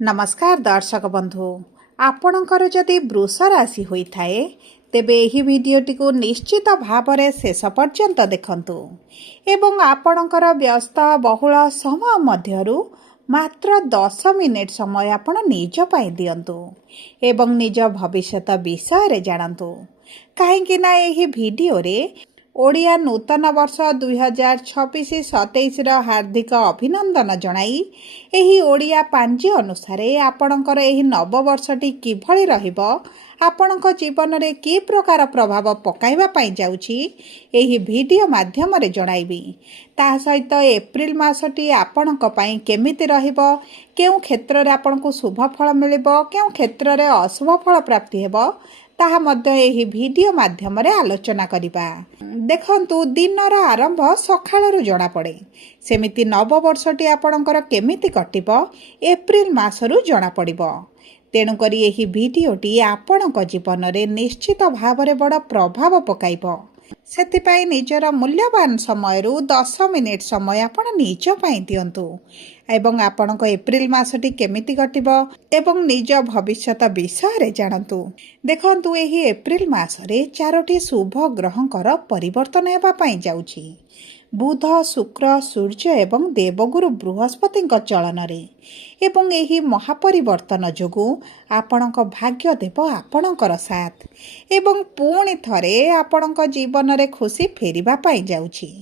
नमस्कार दर्शक बंधु आपणकर जदि वृष राशि होइथाए तेबे एही भिडियोटी को निश्चित भावरे शेष पर्यंत देखंतु एवं आपणकर व्यस्त बहुल समय मध्यरु मात्र 10 मिनिट समय आपण निज पाई दियंतु एवं निज भविष्यत विषय रे जानंतु काहेकि ना एही भिडियो रे ओडिया नूतन वर्ष 2026-27 हार्दिक अभिनंदन जणाई एही ओडिया पांजी अनुसार आपणकर एही नववर्षटी किभଳି रहिबो आपणक जीवन रे की प्रकार प्रभाव पकाइबा पाई जाउची एही वीडियो माध्यम रे जणाइबी ता सहित एप्रिल मासटी आपणक पाई केमिति रहिबो केउ क्षेत्र रे आपणको शुभ फल मिलिबो केउ क्षेत्र रे अशुभ फल प्राप्ति हेबो ताहा मध्य एही वीडियो माध्यम रे आलोचना करिबा। देखंतु दिनर आरंभ सखाळरु जणा पड़े सेमिति नववर्षटी आपणकर केमिति कटिबो एप्रिल मासरु जणा पड़िबो तेणु करी एही वीडियोटी आपणक जीवन रे निश्चित भावरे बड़ प्रभाव पकाइबो सेतिपाई निजर मूल्यवान समयरु 10 मिनिट समय आपण निज पाई दियंतु एवं आपणक एप्रिल मासटी केमिति कटिबो एवं निज भविष्यत विषय रे जानंतु। देखंतु एही एप्रिल मासरे 4टी शुभ ग्रहंकर परिवर्तन हेबा पाई जाउची बुध शुक्र सूर्य एवं देवगुरु बृहस्पति चलन रे एवं एही महापरिवर्तन जोगु आपणक भाग्य देव आपणकर साथ एवं पुणी थरे आपणक जीवन रे खुशी फेरिबा पाई जाउची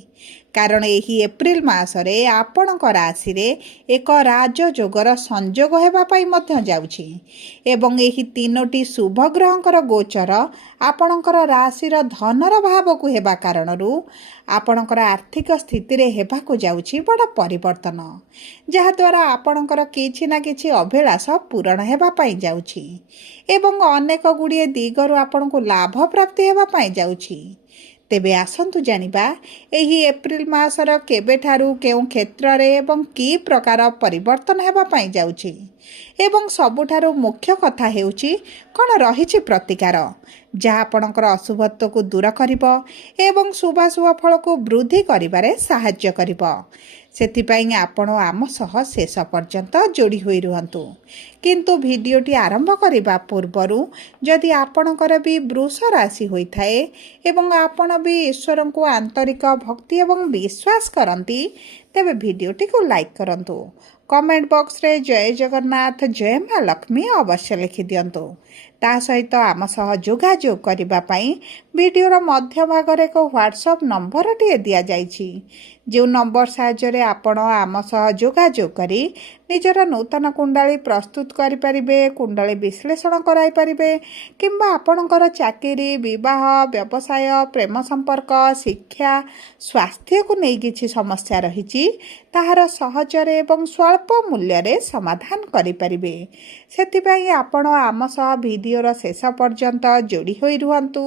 कारण एही एप्रिल मासरे आपणक राशि रे एक राजयोगर संयोग हेबा पाई मध्य जाउची एवं एही तीनोटी शुभ ग्रहंकर गोचर आपणकर राशिर धनर भाव को हेबा कारणरू आपणकर आर्थिक स्थिति रे हेबा को जाउची बड़ परिवर्तन जहा द्वारा आपणकर किछि ना किछि अभिलाष पूरण हेबा पाई जाउची एवं अनेक गुड़िए दिगरु आपणको लाभ प्राप्ति हेबा पाई जाउची। तेबे आसंतु जानिबा एही एप्रिल मासर केबेठारु केउ क्षेत्र रे एवं की प्रकार परिवर्तन हेबा पाई जाउची एवं सबुठारु मुख्य कथा हेउची कोन रहिछि प्रतिकार जहा आपणकर अशुभत्व को दूर करिबो एवं शुभाशुभ फल को वृद्धि करिबारे सहाय्य करिबो सेथिपाई आपण आम सह शेष पर्यंत जोड़ी होई रुहंतु किंतु वीडियोटी आरंभ करिबा पूर्वरु जदि आपणकर भी वृष राशि होइथाए एवं आपण भी ईश्वर को आंतरिक भक्ति एवं विश्वास करंती तेबे वीडियोटी को लाइक करंतु कमेंट बॉक्स रे जय जगन्नाथ जय मां लक्ष्मी अवश्य लिखि दियंतु ता सहित आम सह जोगाजोग करिबा पई वीडियोर मध्य भाग रे एक व्हाट्सएप नंबर टी दिया जाइछि जो नंबर साहाय्य आपण आम सह जोगाजोग करी निजर नूतन कुंडली प्रस्तुत करि परिबे कुंडली विश्लेषण कराई परिबे किंबा आपणकर चाकरी विवाह व्यवसाय प्रेम संपर्क शिक्षा स्वास्थ्य को नहीं किछि समस्या रहिछि ताहार सहजरे एवं स्वल्प मूल्य रे समाधान करि परिबे सेतिपई आपण आम सह वीडियोर शेष पर्यंत जोड़ी होई रुहंतु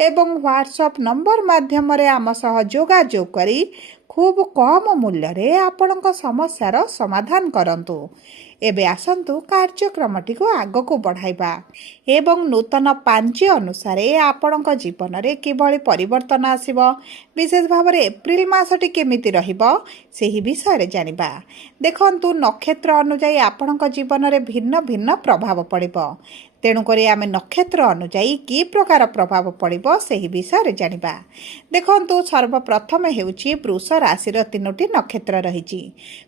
एवं व्हाट्सएप नंबर माध्यम रे आम सह जोगाजोग करी खूब कम मूल्य रे आपणक समस्यार समाधान करंतु। एबे आसंतु कार्यक्रमटी को आग को बढ़ाइबा एवं नूतन पांजी अनुसार आपणक जीवन रे किभଳି परिवर्तन आसीबो विशेष भाव रे एप्रिल मासटी केमिति रहिबो सेही विषय रे जानिबा। देखंतु नक्षत्र अनुसार आपणक जीवन रे भिन्न भिन्न प्रभाव पड़िबो तेणु करी आमे नक्षत्र अनुसार की प्रकार प्रभाव पड़िबो सेही विषय रे जानिबा। देखंतु सर्वप्रथम हेउची वृष राशिर 3टी नक्षत्र रहिछि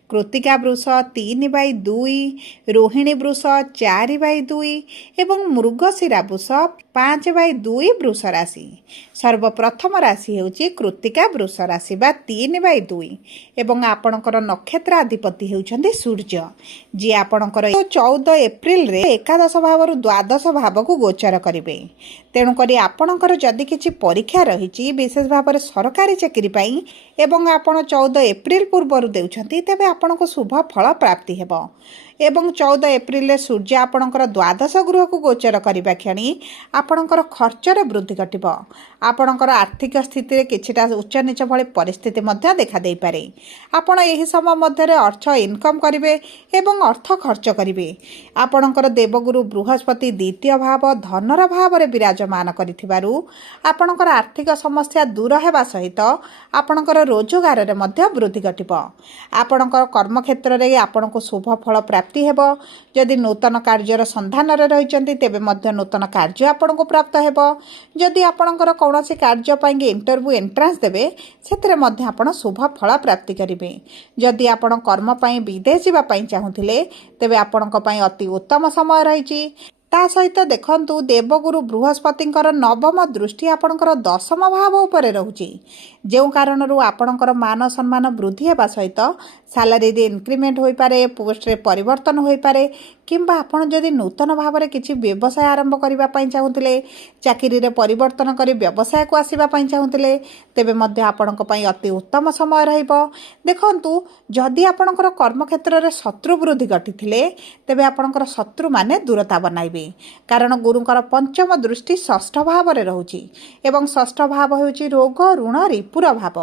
कृत्तिका वृष 3/2 रोहिणी वृष 4/2 एवं मृगशिरा वृष 5/2 वृष राशि सर्वप्रथम राशि हेउची कृत्तिका वृष राशि बा 3/2 एवं आपणकर नक्षत्र अधिपति हेउछन्ती सूर्य जी आपणकर 14 एप्रिल रे एकादश भावरु द्वादश भाव को गोचर करिवे तेणु करी आपणकर जदि किछि परीक्षा रहिछि विशेष भाव रे सरकारी चाकरी पाई एवं आपण 14 एप्रिल पूर्व देउछन्ती तेबे आपणको शुभ फल प्राप्ति हेबो एवं 14 एप्रिल रे सूर्य आपणकर द्वादश गृह को गोचर करिबा क्षणी आपणकर खर्च रे वृद्धि घटिबो आपणकर आर्थिक स्थिति रे किछिटा उच्च नीच भଳି परिस्थिति मध्य देखा देई पारे आपण एही समय मध्य रे अर्थ इनकम करिवे एवं अर्थ खर्च करिवे आपणकर देवगुरु बृहस्पति द्वितीय भाव धनर भाव रे विराजमान करिथिबारु आपणकर आर्थिक समस्या दूर हेबा सहित आपणकर रोजगार रे मध्य वृद्धि घटिबो आपणकर कर्म क्षेत्र रे आपणको शुभ फल प्राप्ति प्राप्ति हेबो। जदि नूतन कार्यर सन्धान रहिचंती तेबे मध्य नूतन कार्य आपनको प्राप्त हेबो। जदि आपणकर कौनसी कार्य पाइंगे इंटरव्यू एंट्रांस देबे सेतरे मध्य आपण शुभ फल प्राप्ति करिवे। जदि आपण कर्म पई विदेश जिबा पई चाहुथिले तेबे आपणक पई अति उत्तम समय रहिची। ता सहित देखंतु देवगुरु बृहस्पतिंकर नवम दृष्टि आपणकर दशम भाव उपरे रहुची, जो कारणरू आपणकर मान सम्मान वृद्धि हेबा सहित सालारी रे इनक्रीमेंट होई पारे, पोस्ट रे परिवर्तन होई पारे, किंबा आपण जदि नूतन भाव में किसी व्यवसाय आरंभ करबा पई चाहुथिले, चाकरी रे परिवर्तन करी व्यवसाय को आसीबा पई चाहुथिले तेबे मध्य आपणक पई अति उत्तम समय रहिबो। देखंतु जदि आपणकर कर्म क्षेत्र रे शत्रु वृद्धि घटिथिले तेबे आपणकर शत्रु माने दूरता बनाइबे, कारण गुरुंकर पंचम दृष्टि षष्ठ भाव में रहुची एवं षष्ठ भाव हेउची रोग ऋण रिपुर भाव।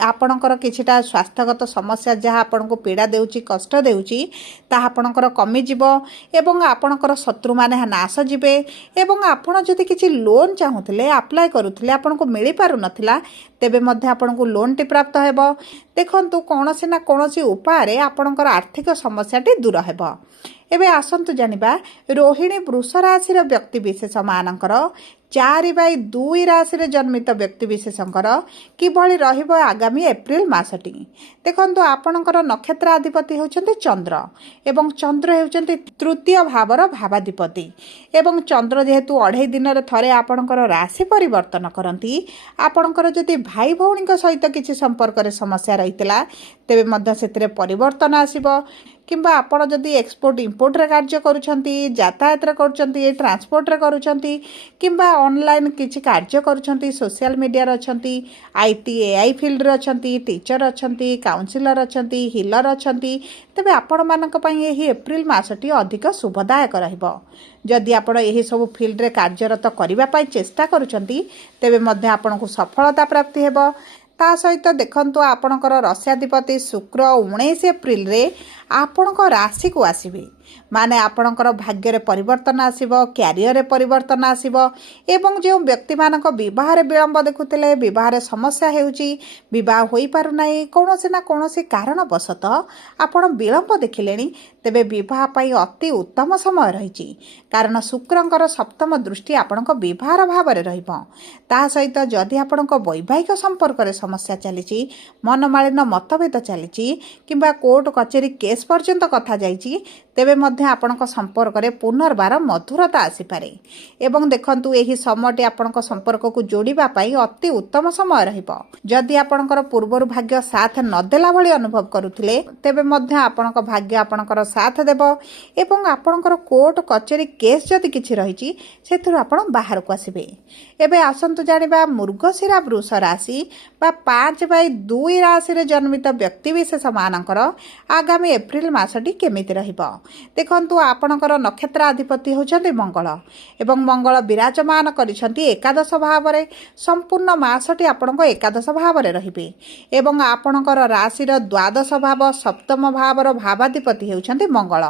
आपणकर किछिटा स्वास्थ्यगत समस्या जहाँ आपनको पीड़ा देउची कष्ट देउची ताहा आपणकर कमी जिवो एवं आपणकर शत्रु माने नाश जिवे। एवं आपण जदि किछि लोन चाहुथिले अप्लाई करूथिले आपनको मिली पारु नथिला तेबे मध्य आपनको लोन टी प्राप्त हेबो। देखंतु कोनोसी ना कोनोसी उपाय रे आपणकर आर्थिक समस्याटी दूर हेबो। एबे आसंतु जानिबा रोहिणी वृष राशि व्यक्ति विशेष मानकर 4/2 राशि रे जन्मित व्यक्ति विशेषकर किभଳି रहिबो आगामी एप्रिल मासटी। देखंतु आपणकर नक्षत्र अधिपति होउचंती चंद्र एवं चंद्र हेउचंती तृतीय भावर भावाधिपति एवं चंद्र जेहेतु 2.5 दिन रे थरे आपणकर राशि परिवर्तन करंती। आपणकर जदि भाई भौणी सहित किछि संपर्क रे समस्या रहितला तेबे मध्य सेतरे परिवर्तन आसीबो। किंबा आपण जदि एक्सपोर्ट इंपोर्ट रे कार्य करूछंती, यातायात रे करूछंती, ट्रांसपोर्ट रे करूछंती, किंबा ऑनलाइन किछि कार्य करूछंती, सोशल मीडिया रे अछंती, आईटी एआई फील्ड रे अछंती, टीचर अछंती, काउंसिलर अछंती, हिलर अछंती, तेबे आपण मानक पई एही एप्रिल मासटी अधिक शुभदायक रहिबो। जदि आपण एही सब फील्ड रे कार्यरत करिबा पई चेष्टा करूछंती तेबे मध्य आपनको सफलता प्राप्ति हेबो। ता सहित देखंतु आपणकर राश्याधिपति शुक्र 19 एप्रिल रे आपणक राशि को आसीबे, माने आपणकर भाग्य रे परिवर्तन आसीबो, कैरियर रे परिवर्तन आसीबो। एवं जो व्यक्ति मानक विवाह रे विलंब देखुतिले, विवाह रे समस्या हेउची, विवाह होई पारु नाही, कोनोसी ना कोनोसी कारण वशत आपण विलंब देखिलेनी तेबे विवाह पई अति उत्तम समय रहिची, कारण शुक्रंकर सप्तम दृष्टि आपणक विवाह भाव रे रहिबो। ता सहित जदि आपणक वैवाहिक संपर्क रे समस्या चलीची, मनमालिन मतभेद चलीची, किंबा कोर्ट कचेरी केस पर्यंत कथा जाइची तेबे मध्य आपणक संपर्क रे पुनर्बार मधुरता आसी पारे। एवं देखंतु एही समयटी आपणक संपर्क को जोड़िबा पई अति उत्तम समय रहिबो। जदि आपणकर पूर्वरु भाग्य साथ न देला भली अनुभव करूथिले तेबे मध्य आपणक भाग्य आपणकर साथ देबो। एवं आपणकर कोर्ट कचेरी केस जदि किछि रहिची सेथुर आपण बाहर को आसीबे। एबे आसंतु जानिबा मृगशिरा वृष राशि बा 5/2 राशि रे जन्मित व्यक्ति विशेष मानकर आगामी एप्रिल मासटी केमिति रहिबो। देखंतु आपणकर नक्षत्र अधिपति होचंती मंगल एवं मंगल विराजमान करिसंती एकादश भाव रे। संपूर्ण मासटी आपणक एकादश भाव रे रहिबे एवं आपणकर राशि रो द्वादश भाव सप्तम भाव रो भावाधिपति होचंती मंगल,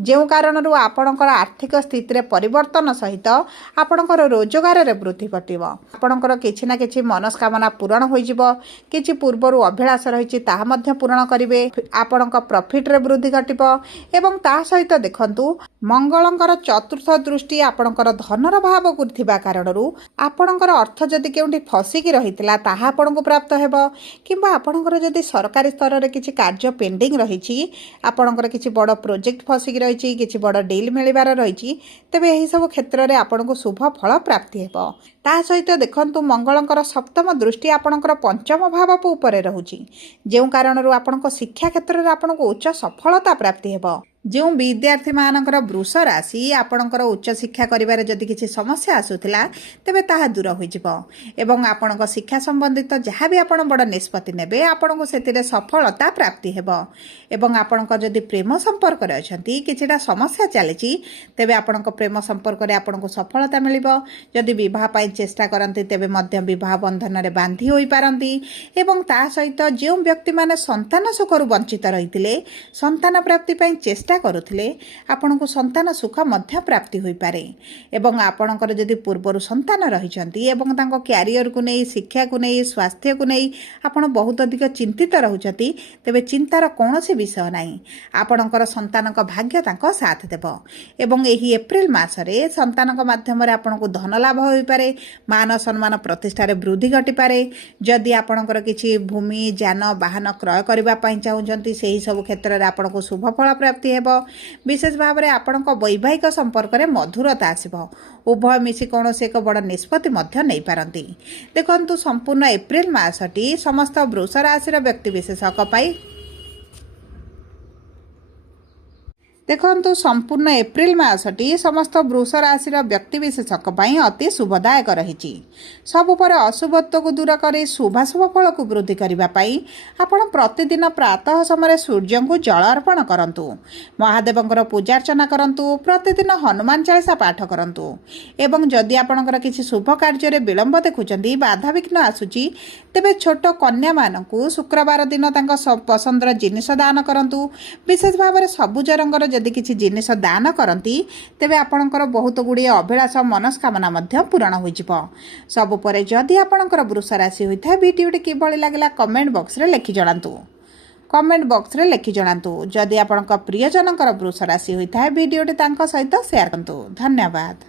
जो कारणरू आपणकर आर्थिक स्थिति रे परिवर्तन सहित आपणकर रोजगार रे वृद्धि घटिबो। आपणकर किछि ना किछि मनस्कामना पूर्ण होई जिवो, किछि पूर्वरु अभिलाष रहिछि ताहा मध्य पूर्ण करिवे, आपणक प्रॉफिट रे वृद्धि घटिबो। एवं ता सहित देखंतु मंगलंकर चतुर्थ दृष्टि आपणकर धनर भाव को थिबा कारणरू आपणकर अर्थ जदि केउंठी फसिकी रहितला ताहा आपणको प्राप्त हेबो, किंबा आपणकर जदि सरकारी स्तर रे किछि कार्य पेंडिंग रहिछि, आपणकर किछि बड़ प्रोजेक्ट फसिकी रहिछि, किछि बड़ डील मिलिबार रहिछि, तेबे एही सब क्षेत्र रे आपणको शुभ फल प्राप्ति हेबो। ता सहित देखंतु मंगलंकर सप्तम दृष्टि आपणकर पंचम भाव उपरे रहुछि, जो कारणरू आपणको शिक्षा क्षेत्र रे आपणको उच्च सफलता प्राप्ति हेबो। जो विद्यार्थी मानकर वृष राशि आपणकर उच्च शिक्षा करिबारे जदि किछि समस्या आसुथिला तेबे ताहा दूर होई जिवो एवं आपणक शिक्षा संबंधित जहाँ भी आपण बड़ निष्पत्ति नेबे आपणको सेतिरे सफलता प्राप्ति हेबो। एवं आपणक जदि प्रेम संपर्क रे अछंती किछिटा समस्या चलीची तेबे आपणक प्रेम संपर्क रे आपणको सफलता मिलिबो। जदि विवाह पई चेष्टा करंती तेबे मध्य विवाह बंधन रे बांधी होई पारंती। एवं ता सहित जो व्यक्ति माने संतान सुखरु वंचित रहितिले संतान प्राप्ति पई चेष्टा चेष्टा करुथिले आपणको संतान सुख मध्य प्राप्ति होई पारे एवं आपणकर जदि पूर्वर संतान रहिचंती एवं तांको क्यारियर को नै शिक्षा को नै स्वास्थ्य को नै आपण बहुत अधिक चिंतित रहउचंती तेबे चिंतार कोनोसी विषय नाही आपणकर संतानक भाग्य तांको साथ देबो एवं एही एप्रिल मासरे संतानक माध्यम रे आपणको धन लाभ होई पारे मान सम्मान प्रतिष्ठा रे वृद्धि घटी पारे जदि आपणकर किछि भूमि जान वाहन क्रय करबा पई चाहुचंती सेही सब क्षेत्र रे आपणको शुभ फल प्राप्ति हेबो विशेष भाव रे आपणको वैवाहिक संपर्क रे मधुरता आसीबो उभय मिसी कौनसी एक बड़ निष्पत्ति मध्य नहीं पारती देखंतु संपूर्ण एप्रिल मासटी समस्त वृष राशि व्यक्तिविशेषक पाई देखंतु संपूर्ण एप्रिल मासटी समस्त वृष राशि व्यक्तिविशेषक अति शुभदायक रही सबु पर अशुभत्व को दूर कर शुभाशुभ फल को वृद्धि करने आपण प्रतिदिन प्रातः समय सूर्य को जल अर्पण करंतु महादेवंकर पूजार्चना करंतु प्रतिदिन हनुमान चालीसा पाठ करंतु एवं जदि आपणकर किसी शुभ कार्य विलंब देखुंट बाधाविघ्न आसूची तेबे छोट कन्या मानकु शुक्रवार दिन पसंदर जिनिस दान करंतु विशेष भाव में सबुज रंगर जदि किसी जिनिस दान करती तेबे आपणकर बहुत गुड़िए अभिलाष मनस्कामना मध्य पूरण हो सबु परे जदि आपणकर वृष राशि होता है वीडियोटी किभଳି लागला कमेंट बॉक्स रे लिखि जणांतु कमेंट बॉक्स रे लिखि जणांतु जदि आपणकर प्रियजनकर वृष राशि होता है वीडियोटी तांको सहित शेयर करंतु धन्यवाद।